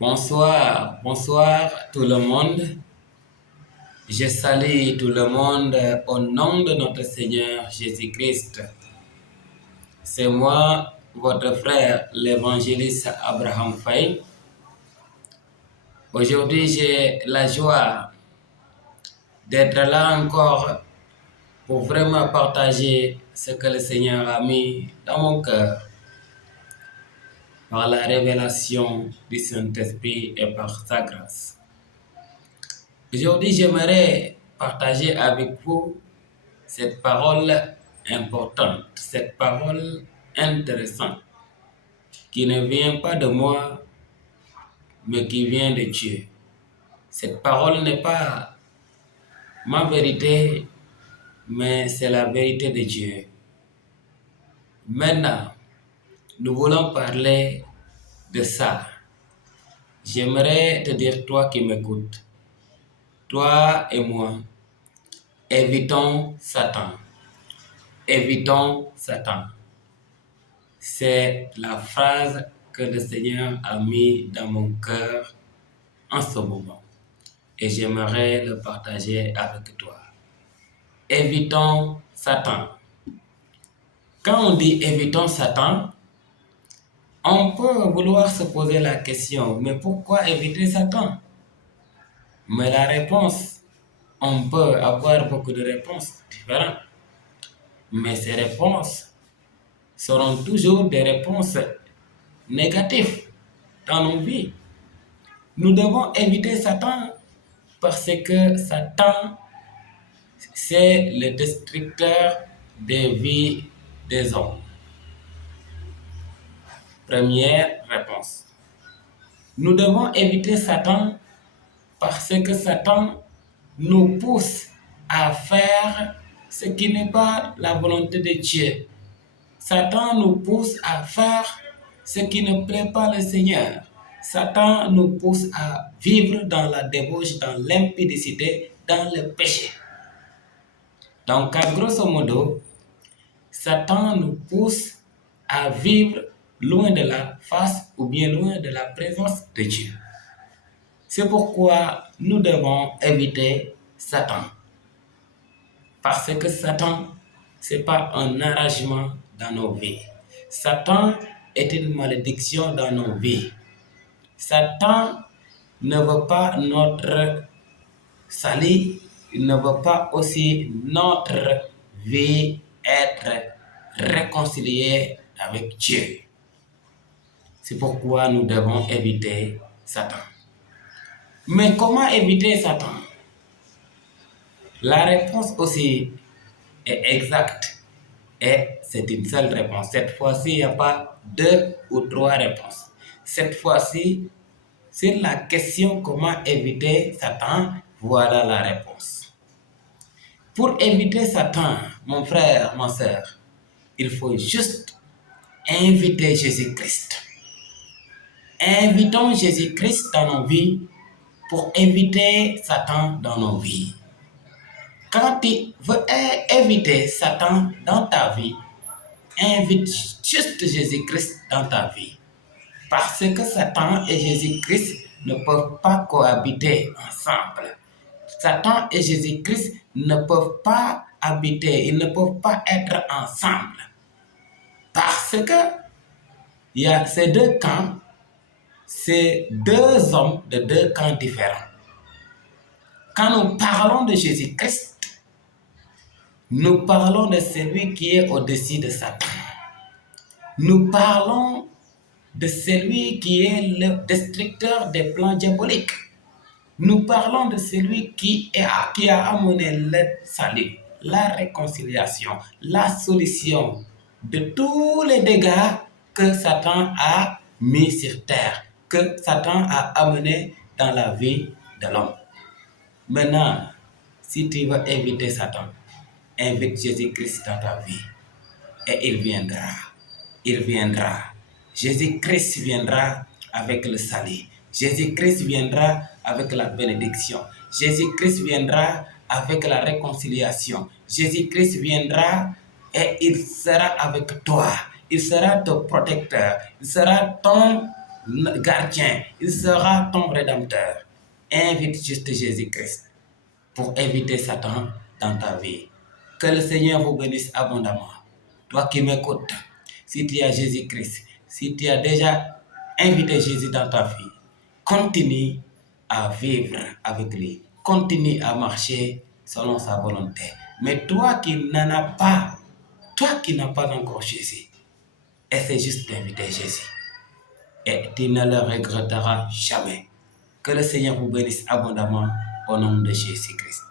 Bonsoir tout le monde. Je salue tout le monde au nom de notre Seigneur Jésus-Christ. C'est moi, votre frère, l'évangéliste Abraham Faye. Aujourd'hui, j'ai la joie d'être là encore pour vraiment partager ce que le Seigneur a mis dans mon cœur par la révélation du Saint-Esprit et par sa grâce. Aujourd'hui, j'aimerais partager avec vous cette parole importante, cette parole intéressante, qui ne vient pas de moi, mais qui vient de Dieu. Cette parole n'est pas ma vérité, mais c'est la vérité de Dieu. Maintenant, nous voulons parler de ça. J'aimerais te dire, toi qui m'écoutes, toi et moi, évitons Satan. Évitons Satan. C'est la phrase que le Seigneur a mis dans mon cœur en ce moment. Et j'aimerais le partager avec toi. Évitons Satan. Quand on dit évitons Satan, on peut vouloir se poser la question, mais pourquoi éviter Satan? Mais la réponse, on peut avoir beaucoup de réponses différentes. Mais ces réponses seront toujours des réponses négatives dans nos vies. Nous devons éviter Satan parce que Satan, c'est le destructeur des vies des hommes. Première réponse. Nous devons éviter Satan parce que Satan nous pousse à faire ce qui n'est pas la volonté de Dieu. Satan nous pousse à faire ce qui ne plaît pas le Seigneur. Satan nous pousse à vivre dans la débauche, dans l'impudicité, dans le péché. Donc, grosso modo, Satan nous pousse à vivre loin de la face ou bien loin de la présence de Dieu. C'est pourquoi nous devons éviter Satan. Parce que Satan, ce n'est pas un arrangement dans nos vies. Satan est une malédiction dans nos vies. Satan ne veut pas notre salut, il ne veut pas aussi notre vie être réconciliée avec Dieu. C'est pourquoi nous devons éviter Satan. Mais comment éviter Satan? La réponse aussi est exacte et c'est une seule réponse. Cette fois-ci, il n'y a pas deux ou trois réponses. Cette fois-ci, c'est la question comment éviter Satan. Voilà la réponse. Pour éviter Satan, mon frère, ma soeur, il faut juste inviter Jésus-Christ. Invitons Jésus-Christ dans nos vies pour éviter Satan dans nos vies. Quand tu veux éviter Satan dans ta vie, invite juste Jésus-Christ dans ta vie. Parce que Satan et Jésus-Christ ne peuvent pas cohabiter ensemble. Satan et Jésus-Christ ne peuvent pas habiter, ils ne peuvent pas être ensemble. Parce que il y a ces deux camps, c'est deux hommes de deux camps différents. Quand nous parlons de Jésus-Christ, nous parlons de celui qui est au-dessus de Satan. Nous parlons de celui qui est le destructeur des plans diaboliques. Nous parlons de celui qui a amené le salut, la réconciliation, la solution de tous les dégâts que Satan a mis sur terre, que Satan a amené dans la vie de l'homme. Maintenant, si tu veux éviter Satan, invite Jésus-Christ dans ta vie et il viendra. Il viendra. Jésus-Christ viendra avec le salut. Jésus-Christ viendra avec la bénédiction. Jésus-Christ viendra avec la réconciliation. Jésus-Christ viendra et il sera avec toi. Il sera ton protecteur. Il sera ton gardien, il sera ton rédempteur. Invite juste Jésus-Christ pour éviter Satan dans ta vie. Que le Seigneur vous bénisse abondamment. Toi qui m'écoutes, si tu as Jésus-Christ, si tu as déjà invité Jésus dans ta vie, continue à vivre avec lui. Continue à marcher selon sa volonté. Mais toi qui n'en as pas, toi qui n'as pas encore Jésus, essaie juste d'inviter Jésus. Et tu ne le regretteras jamais. Que le Seigneur vous bénisse abondamment au nom de Jésus-Christ.